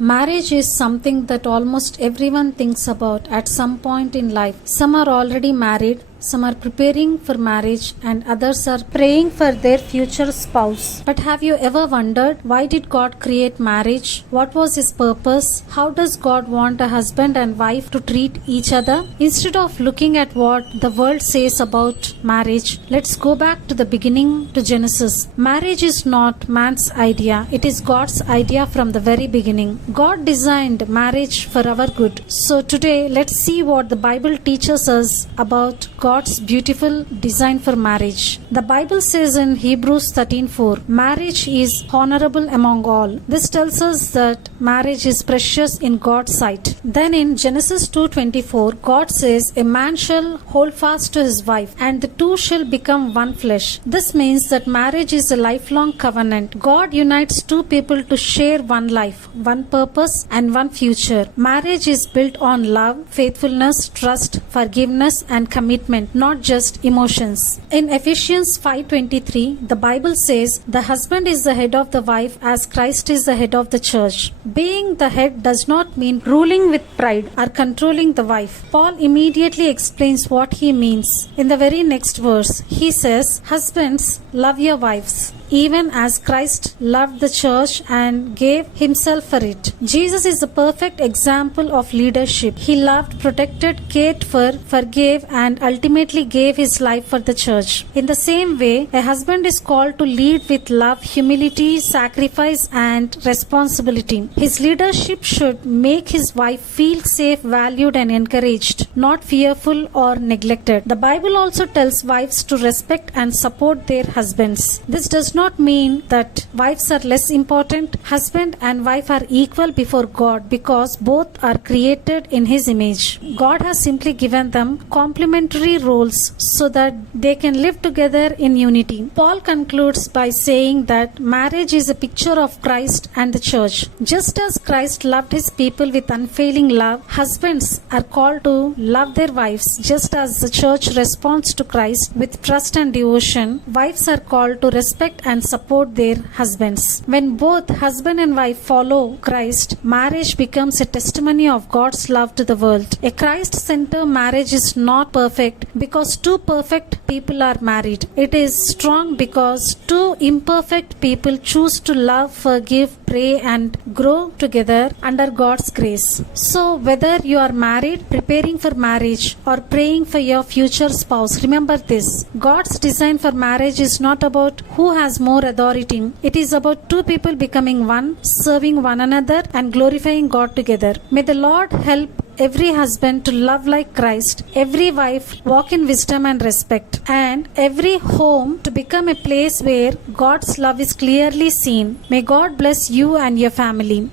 Marriage is something that almost everyone thinks about at some point in life. Some are already married, some are preparing for marriage, and others are praying for their future spouse. But have you ever wondered, why did God create marriage? What was His purpose? How does God want a husband and wife to treat each other? Instead of looking at what the world says about marriage, let's go back to the beginning, to Genesis. Marriage is not man's idea, it is God's idea from the very beginning. God designed marriage for our good. So today, let's see what the Bible teaches us about God's beautiful design for marriage. The Bible says in Hebrews 13:4, marriage is honorable among all. This tells us that marriage is precious in God's sight. Then in Genesis 2:24, God says, a man shall hold fast to his wife, and the two shall become one flesh. This means that marriage is a lifelong covenant. God unites two people to share one life, one purpose, and one future. Marriage is built on love, faithfulness, trust, forgiveness, and commitment, not just emotions. In Ephesians 5:23, the Bible says, the husband is the head of the wife as Christ is the head of the church. Being the head does not mean ruling with pride or controlling the wife. Paul immediately explains what he means. In the very next verse, he says, husbands, love your wives, even as Christ loved the church and gave himself for it. Jesus is a perfect example of leadership. He loved, protected, cared for, forgave, and ultimately gave his life for the church. In the same way, a husband is called to lead with love, humility, sacrifice, and responsibility. His leadership should make his wife feel safe, valued, and encouraged, not fearful or neglected. The Bible also tells wives to respect and support their husbands. This does not mean that wives are less important. Husband and wife are equal before God because both are created in His image. God has simply given them complementary roles so that they can live together in unity. Paul concludes by saying that marriage is a picture of Christ and the church. Just as Christ loved His people with unfailing love, husbands are called to love their wives. Just as the church responds to Christ with trust and devotion, wives are called to respect and support their husbands. When both husband and wife follow Christ, marriage becomes a testimony of God's love to the world. A Christ-centered marriage is not perfect because two perfect people are married. It is strong because two imperfect people choose to love, forgive, pray, and grow together under God's grace. So whether you are married, preparing for marriage, or praying for your future spouse, remember this: God's design for marriage is not about who has more authority. It is about two people becoming one, serving one another, and glorifying God together. May the Lord help every husband to love like Christ, every wife walk in wisdom and respect, and every home to become a place where God's love is clearly seen. May God bless you and your family.